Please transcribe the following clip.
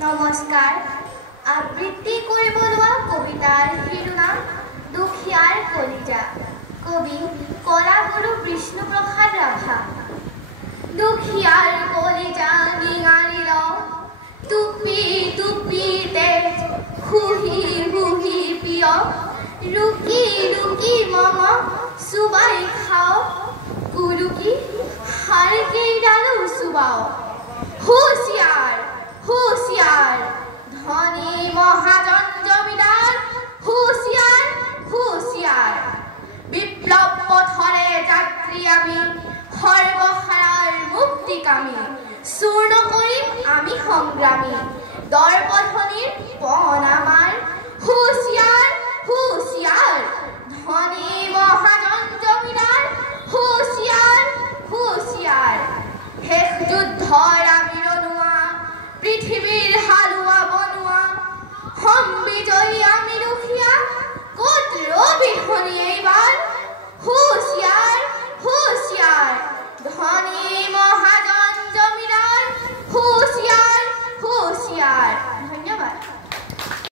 নমস্কাৰ। আবৃত্তি কৰিব লোৱা কবিতাৰ শিৰোনাম দুখীয়াৰ কলিজা। কবি কলাগুৰু বিষ্ণুপ্ৰসাদ ৰাভা। দুখীয়াৰ কলিজা নিঙাৰি লওঁ, টুপি টুপি তেজ শুহি শুহি পিয়, ৰুকি ৰুকি মম চুবাই খাওঁ, কুৰুকি হাড় কেইডালো চুবাওঁ। হুঁচিয়াৰ হুঁচিয়াৰ, ধনী মহাজন জমিদাৰ, হুঁচিয়াৰ হুঁচিয়াৰ। বিপ্লৱ পথৰে যাত্ৰী আমি, সৰ্বহাৰাৰ মুক্তিকামী, চূৰ্ণ কৰিম আমি সংগ্ৰামী, দৰ্পধনীৰ পণ আমাৰ। হুঁচিয়াৰ হুঁচিয়াৰ, ধনী মহাজন জমিদাৰ, হুঁচিয়াৰ হুঁচিয়াৰ। শেষ যুদ্ধৰ